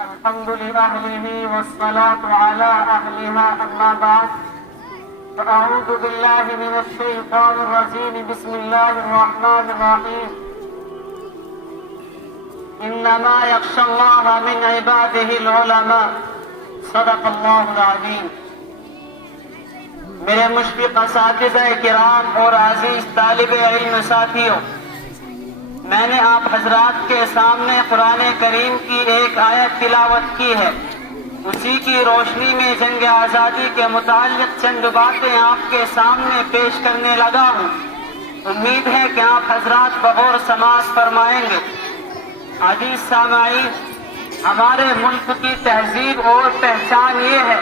الحمد لأهله والصلاة على أهلها أما بعد فأعوذ بالله من الشيطان الرجيم بسم الله الرحمن الرحيم إنما يخشى الله من عباده العلماء صدق الله العظيم۔ میرے مشفق اساتذہ کرام اور عزیز طالب علم ساتھیوں، میں نے آپ حضرات کے سامنے قرآن کریم کی ایک آیت تلاوت کی ہے۔ اسی کی روشنی میں جنگ آزادی کے متعلق چند باتیں آپ کے سامنے پیش کرنے لگا ہوں۔ امید ہے کہ آپ حضرات بغور سماعت فرمائیں گے۔ عزیز سامعین، ہمارے ملک کی تہذیب اور پہچان یہ ہے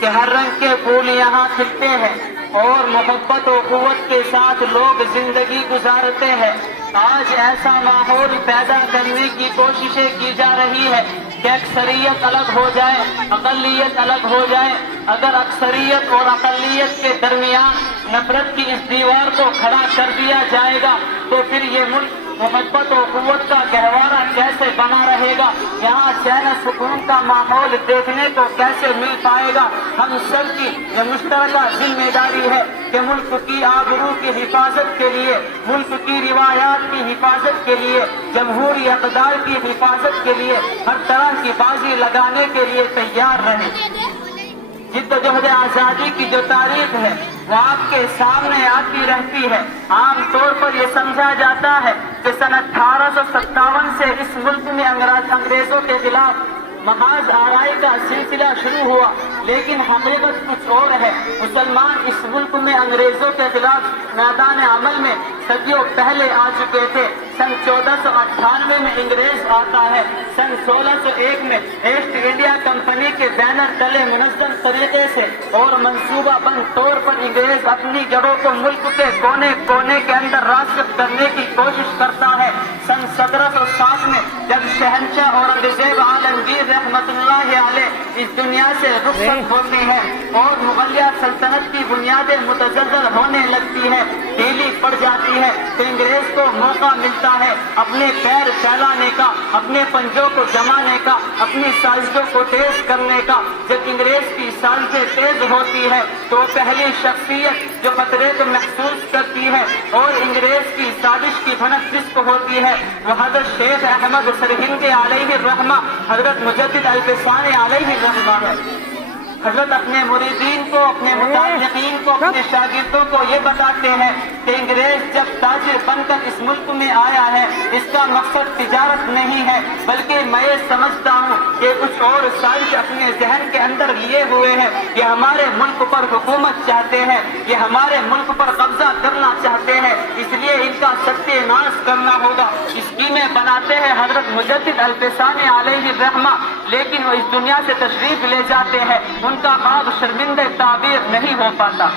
کہ ہر رنگ کے پھول یہاں کھلتے ہیں اور محبت و قوت کے ساتھ لوگ زندگی گزارتے ہیں۔ آج ایسا ماحول پیدا کرنے کی کوششیں کی جا رہی ہے کہ اکثریت الگ ہو جائے، اقلیت الگ ہو جائے۔ اگر اکثریت اور اقلیت کے درمیان نفرت کی اس دیوار کو کھڑا کر دیا جائے گا تو پھر یہ ملک محبت و قوت کا گہوارہ کیسے بنا رہے گا؟ یہاں چین و سکون کا ماحول دیکھنے کو کیسے مل پائے گا؟ ہم سب کی یہ مشترکہ ذمہ داری ہے کہ ملک کی آبرو کی حفاظت کے لیے، ملک کی روایات کی حفاظت کے لیے، جمہوری اقدار کی حفاظت کے لیے ہر طرح کی بازی لگانے کے لیے تیار رہیں۔ جد و جہد آزادی کی جو تاریخ ہے وہ آپ کے سامنے آتی رہتی ہے۔ عام طور پر یہ سمجھا جاتا ہے کہ سن 1857 سے اس ملک میں انگریزوں کے خلاف محاذ آرائی کا سلسلہ شروع ہوا، لیکن حقیقت کچھ اور ہے۔ مسلمان اس ملک میں انگریزوں کے خلاف میدان عمل میں صدیوں پہلے آ چکے تھے۔ سن 1498 میں انگریز آتا ہے۔ سن 1601 میں ایسٹ انڈیا کمپنی کے بینر تلے منظم طریقے سے اور منصوبہ بند طور پر انگریز اپنی جڑوں کو ملک کے کونے کونے کے اندر راسخ کرنے کی کوشش کرتا ہے۔ سن 1760 میں جب شہنشاہ اورنگزیب عالمگیر رحمت اللہ علیہ اس دنیا سے رخصت ہوتے ہیں اور مغلیہ سلطنت کی بنیادیں متزلزل ہونے لگتی ہے، ڈھیلی پڑ جاتی ہے، تو انگریز کو موقع ملتا ہے اپنے پیر پھیلانے کا، اپنے پنجوں کو جمانے کا، اپنی سازشوں کو تیز کرنے کا۔ جب انگریز کی سازشیں تیز ہوتی ہے تو پہلی شخصیت جو خطرے کو محسوس کرتی ہے اور انگریز کی سازش کی بھنک جس کو ہوتی ہے وہ حضرت شیخ احمد سرہند علیہ الرحمہ، حضرت مجدد الفسانی علیہ الرحمہ ہے۔ حضرت اپنے مریدین کو، اپنے متعلقین کو، اپنے شاگردوں کو یہ بتاتے ہیں کہ انگریز جب تاجر بن کر اس ملک میں آیا ہے اس کا مقصد تجارت نہیں ہے، بلکہ میں یہ سمجھتا ہوں کہ کچھ اور سازش اپنے ذہن کے اندر لیے ہوئے ہیں۔ یہ ہمارے ملک پر حکومت چاہتے ہیں، یہ ہمارے ملک پر قبضہ کرنا چاہتے ہیں، اس لیے ان کا ستیہ ناش کرنا ہوگا۔ اسکیمیں بناتے ہیں حضرت مجدد الفسانی علیہ الرحمہ، لیکن وہ اس دنیا سے تشریف لے جاتے ہیں، ان کا خواب شرمندہ تعبیر نہیں ہو پاتا۔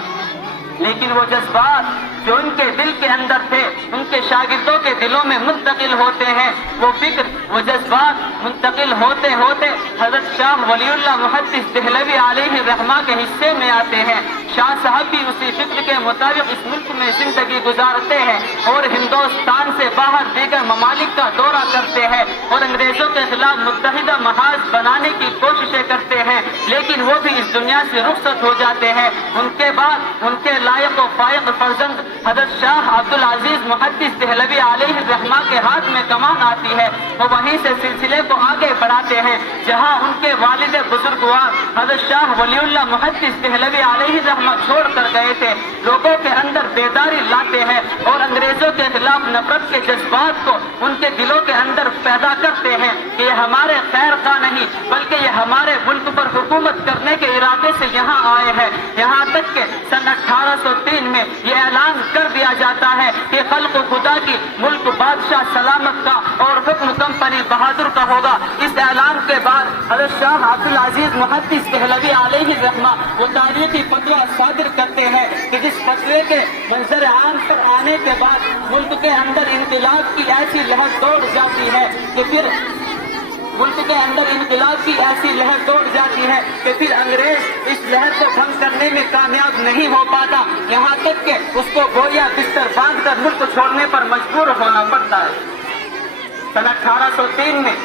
لیکن وہ جذبات جو ان کے دل کے اندر تھے ان کے شاگردوں کے دلوں میں منتقل ہوتے ہیں، وہ فکر، وہ جذبات منتقل ہوتے ہوتے حضرت شاہ ولی اللہ محدث دہلوی علیہ الرحمہ کے حصے میں آتے ہیں۔ شاہ صاحب بھی اسی فکر کے مطابق اس ملک میں زندگی گزارتے ہیں اور ہندوستان سے باہر دیگر ممالک کا دورہ کرتے ہیں اور انگریزوں کے خلاف متحدہ محاذ بنانے کی کوششیں کرتے ہیں، لیکن وہ بھی اس دنیا سے رخصت ہو جاتے ہیں۔ ان کے بعد ان کے لائق و فائق فرزند حضرت شاہ عبدالعزیز محدث دہلوی علیہ الرحمہ کے ہاتھ میں کمان آتی ہے۔ وہ وہیں سے سلسلے کو آگے بڑھاتے ہیں جہاں ان کے والد بزرگوار حضرت شاہ ولی اللہ محدث دہلوی علیہ الرحمہ چھوڑ کر گئے تھے۔ لوگوں کے اندر بیداری لاتے ہیں اور انگریزوں کے خلاف نفرت کے جذبات کو ان کے دلوں کے اندر پیدا کرتے ہیں کہ یہ ہمارے خیر خواہ نہیں بلکہ یہ ہمارے ملک پر حکومت کرنے کے ارادے سے یہاں آئے ہیں۔ یہاں تک کہ سن 1803 میں یہ اعلان کر دیا جاتا ہے کہ خلق خدا کی ملک بادشاہ سلامت کا اور حکم کمپنی بہادر کا ہوگا۔ اس اعلان کے بعد حضرت شاہ عبدالعزیز محدث دہلوی علیہ الرحمہ وہ تاریخی فتویٰ صادر کرتے ہیں کہ جس فتوے کے منظر عام پر آنے کے بعد ملک کے اندر انقلاب کی ایسی لہر دوڑ جاتی ہے کہ پھر ملک کے اندر انقلاب کی ایسی لہر دوڑ جاتی ہے کہ پھر انگریز اس لہر کو بھنگ کرنے میں کامیاب نہیں ہو پاتا، یہاں تک کہ اس کو گویا بستر باندھ کر ملک چھوڑنے پر مجبور ہونا پڑتا ہے۔ سن 1803 میں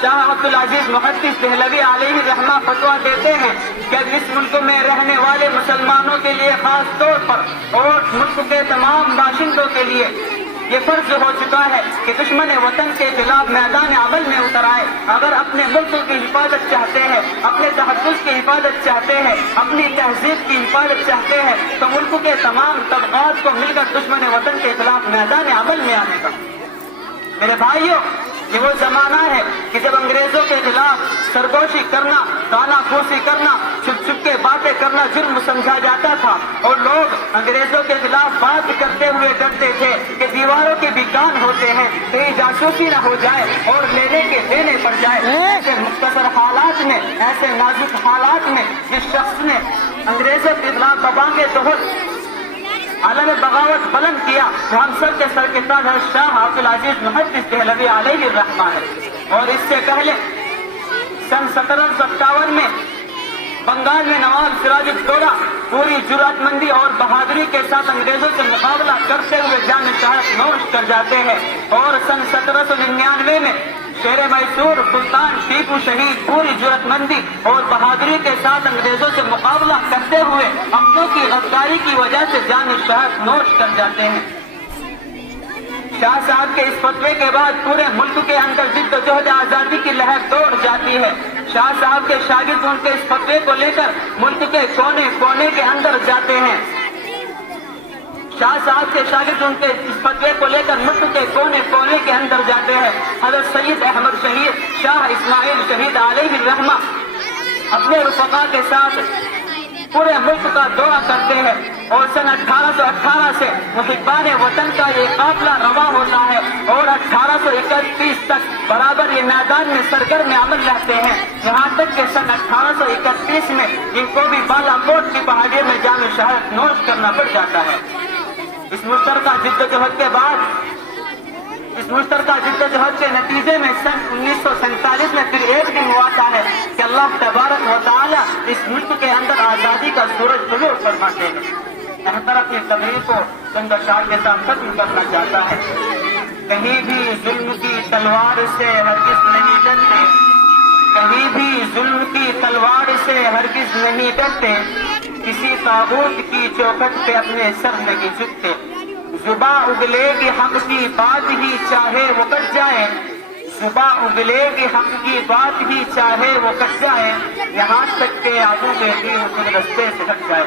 شاہ عبدالعزیز محدث دہلوی علیہ الرحمہ فتویٰ دیتے ہیں کہ اس ملک میں رہنے والے مسلمانوں کے لیے خاص طور پر اور ملک کے تمام باشندوں کے لیے یہ فرض ہو چکا ہے کہ دشمن وطن کے خلاف میدان عمل میں اتر آئے. اگر اپنے ملک کی حفاظت چاہتے ہیں، اپنے تحفظ کی حفاظت چاہتے ہیں، اپنی تہذیب کی حفاظت چاہتے ہیں تو ملک کے تمام طبقات کو مل کر دشمن وطن کے خلاف میدان عمل میں آنے کا. میرے بھائیوں، یہ وہ زمانہ ہے کہ جب انگریزوں کے خلاف سرگوشی کرنا، کانا پھوسی کرنا، چھپ چھپ کے باتیں کرنا جرم سمجھا جاتا تھا، اور لوگ انگریزوں کے خلاف بات کرتے ہوئے ڈرتے تھے کہ دیواروں کے بھی کان ہوتے ہیں، کہیں جاسوسی نہ ہو جائے اور لینے کے دینے پڑ جائے. ایسے مختصر حالات میں، ایسے نازک حالات میں جس شخص نے انگریزوں کے خلاف ببانگے دوہر عالم بغاوت بلند کیا وہ ہم سب کے سر کے تاج شاہ عبدالعزیز محدث دہلوی علیہ الرحمہ ہے. اور اس سے پہلے سن 1757 میں بنگال میں نواب سراج الدولہ پوری جرأت مندی اور بہادری کے ساتھ انگریزوں سے مقابلہ کرتے ہوئے جان شہادت نوش کر جاتے ہیں. اور سن 1799 میں شیر میسور سلطان ٹیپو شہید پوری جرأت مندی اور بہادری کے ساتھ انگریزوں سے مقابلہ کرتے ہوئے اپنوں کی غداری کی وجہ سے جان شہادت نوش کر جاتے ہیں. شاہ صاحب کے اس فتوے کے بعد پورے ملک کے اندر جد و جہد آزادی کی لہر دوڑ جاتی ہے. شاہ صاحب کے شاگرد ان کے اس فتوے کو لے کر ملک کے کونے کونے کے اندر جاتے ہیں. شاہ صاحب کے شاگرد ان کے اس فتوے کو لے کر ملک کے کونے کونے کے اندر جاتے ہیں. حضرت سید احمد شہید شاہ اسماعیل شہید علیہ الرحمہ اپنے رفقا کے ساتھ پورے ملک کا دورہ کرتے ہیں، اور سن 1818 سے محبان وطن کا یہ قافلہ رواں ہوتا ہے، اور 1831 تک برابر یہ میدان میں سرگرم عمل رہتے ہیں. یہاں تک کہ سن 1831 میں ان کو بھی بالا کوٹ کی پہاڑی میں جان شہادت نوش کرنا پڑ جاتا ہے. اس مشترکہ جد و جہد کے بعد، اس مشترکہ جد و جہد کے نتیجے میں سن 1947 میں پھر ایک دن ہوا ہے کہ اللہ تبارک و تعالی اس ملک کے اندر آزادی کا سورج طلوع فرماتے ہیں. احتر اپنی تقریر کو چند اشعار کے ساتھ ختم کرنا چاہتا ہے. کہیں بھی ظلم کی تلوار سے ہرگز نہیں ڈرتے، کہیں بھی ظلم کی تلوار سے ہرگز نہیں ڈرتے، کسی طاغوت کی چوکھٹ پہ اپنے سر نہیں جھکتے. زباں اگلے گی حق کی بات ہی چاہے وہ کٹ جائے، زباں اگلے گی حق کی بات ہی چاہے وہ کٹ جائے، یہاں تک کہ آگوں کے دین خود رستے سے ہٹ جائے.